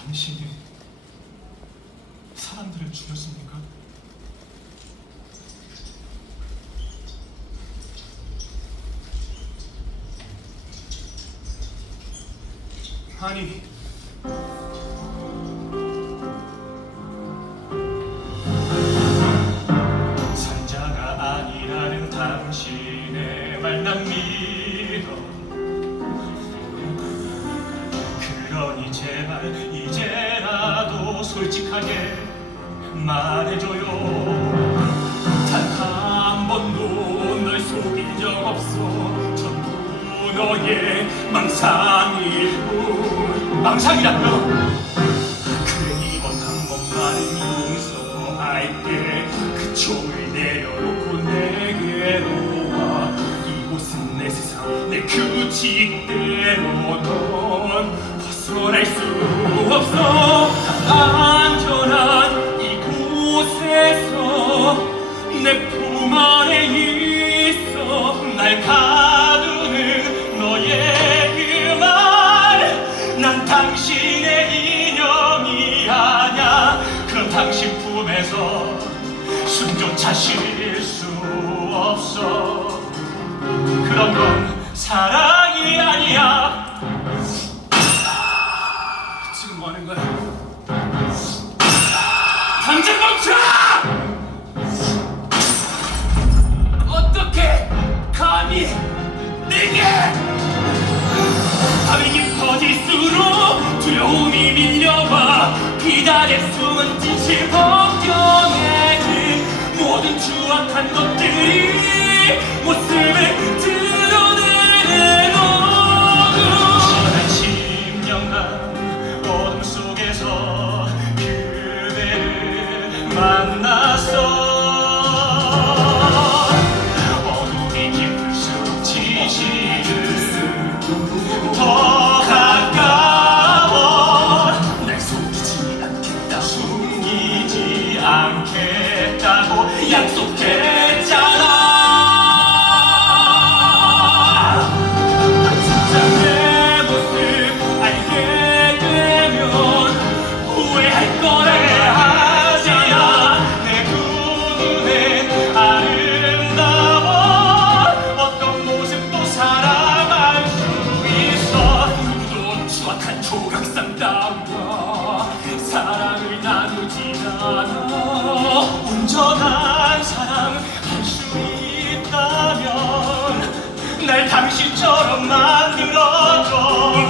당신이 사람들을 죽였습니까? 아니, 솔직하게 말해줘요. 단 한 번도 널 속인 적 없어. 전부 너의 망상일 뿐 망상이라며 그래 이번 한 번만 용서할게. 그총 숨조차 쉴 수 없어. 그런 건 사랑이 아니야. 지금 뭐 하는 거야? 당장 멈춰! 어떻게 감히 내게 추악한 것들이 모습을 따위와 사랑을 나누지 않아. 온전한 사랑 할 수 있다면 날 당신처럼 만들어줘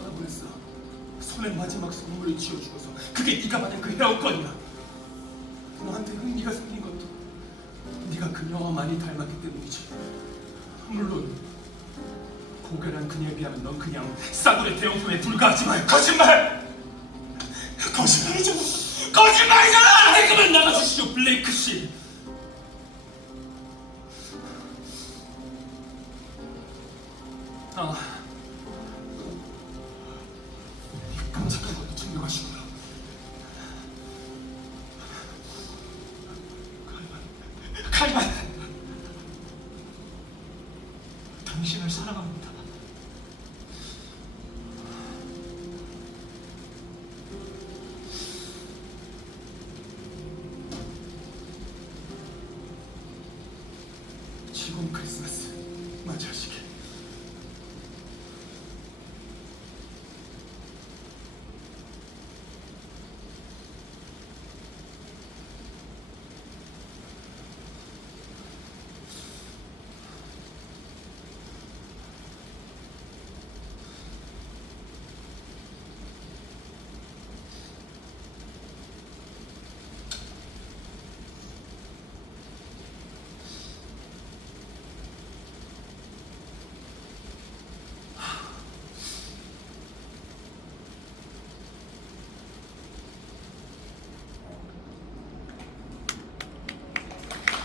손에 마지막 선물을 쥐어주고서 그게 네가 받은 그 헤어건이야 너한테 흥미가 생긴 것도 네가 그녀와 많이 닮았기 때문이지. 물론 고결한 그녀에 비하면 넌 그냥 싸구려 대용품에 불과하지만 거짓말! 거짓말이잖아 거짓말이잖아! 네, 그만 나가주시오 블레이크 씨. 아,